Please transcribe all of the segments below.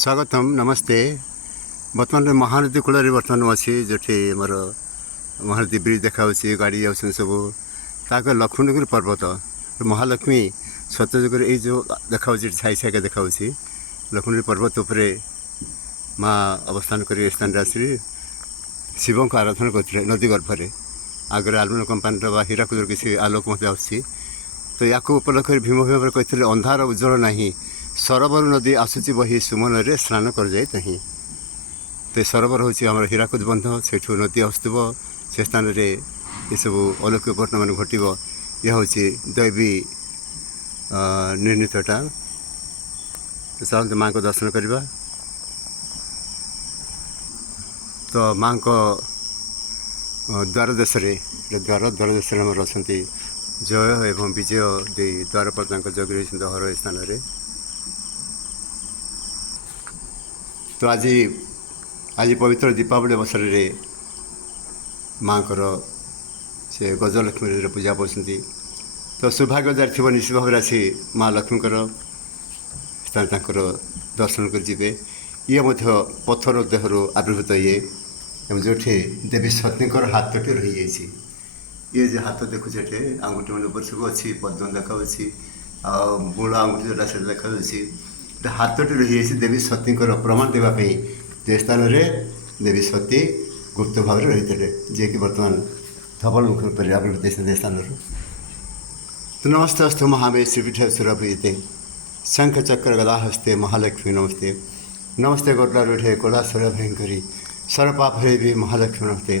स्वागतम नमस्ते। बर्तमान महानदी कूल बर्तमान अच्छी जो आमर महानदी ब्रिज देखा गाड़ी आस सब ताक लक्ष्मणगिरी पर्वत महालक्ष्मी सत्यजुगर ये जो देखा छाई छाई देखा लक्ष्मणगिरी पर्वत उपरे माँ अवस्थान कर स्थान आसी शिव को आराधना करते नदी गर्भर आगे आलुमिनियम कंपानी हीराकुद किसी आलोक मत आसी तो या उपलक्ष भीम भीम कहते अंधार उज्जवल ना सरोवर नदी आसूची बही सुमन रे स्नान कर जाए तहीं तो सरोवर हूँ आम हीराकुद बंध से नदी आसुव से स्थान में ये सब अलौकिक घटना मान घटव यह हूँ दैवी निर्णीतटा तो चलते माँ को दर्शन करवा। तो माँ को द्वार देश द्वार देश अच्छा जय एवं विजय दे द्वारपाल जग रही हर स्थान में। तो आज पवित्र दीपावली अवसर में माँ को से गजलक्ष्मी पूजा पाती तो सौभाग्यदार थी निश्चित भाव आसी माँ लक्ष्मीकर स्थान तक दर्शन कर ये पत्थर देहर आविर्भूत ये जो देवी सतीकर हाथटी रही जाइए ये जो हाथ देखुचे आंगुठी मैंने ऊपर सब अच्छी पद्म देखा मूल आंगुठी जोटा से देखा हाथटी रही जाइए देवी सतीकर प्रमाण देवाई स्थान में देवी सती गुप्त भाव रही थे जी कि बर्तमान धवल मुख पर आविर्भूत स्थान। तो नमस्ते अस्तु महावे श्रीपीठ सुरभीते शंख चक्र गदा हस्ते महालक्ष्मी नमस्ते नमस्ते गोटलारूढ़े कोलासुर भयंकरी सर्वपाप हरे भी महालक्ष्मी नमस्ते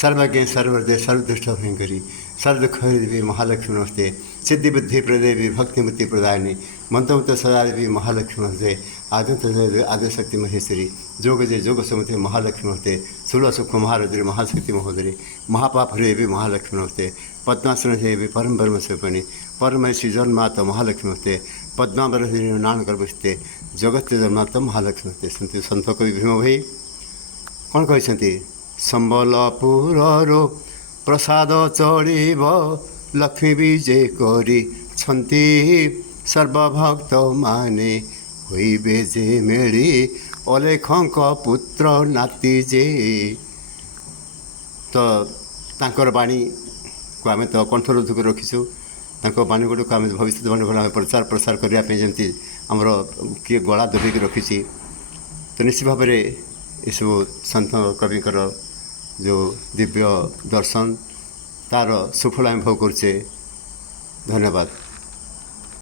सर्वज्ञ सर्वदे सर्वदुष्ट भयंकरी सर्वदुख हरे देवी महालक्ष्मी नमस्ते सिद्धि बुद्धि प्रदेवी भक्तिमुक्ति प्रदायिनी मंत्रमुक्त सदा देवी महालक्ष्मी नमस्ते आदित्य आदिशक्ति महेश्वरी जोग जय जोग सुमति महालक्ष्मी नमस्ते सुल सुख महारुद्री महाशक्ति महोदरी महापाप हरे भी महालक्ष्मी नमस्ते पद्मासन देवी परम ब्रह्म स्वरूपिणी परमेश्वरी जन्माता महालक्ष्मी नमस्ते पद्मावर नान गर्भस्ते जगत जन्माता महालक्ष्मी नमस्ते सुनते सन्त कवि भीम भाई कौन कहते संबलपुर प्रसाद चढ़ लक्ष्मी विजय करी सर्वभक्त माने होइबे जे मेली अलेखंक पुत्र नाती जे। तो तांकर बाणी को आम तो कंठरोध कर रखीचु बाणी गुड़ को आम भविष्य बाणी प्रचार प्रसार करने जमी आमर किए गला दबेक रखी तो निश्चित भाव में ये सब सन्त कविकर जो दिव्य दर्शन तार सुफल आम भोग करुचे। धन्यवाद।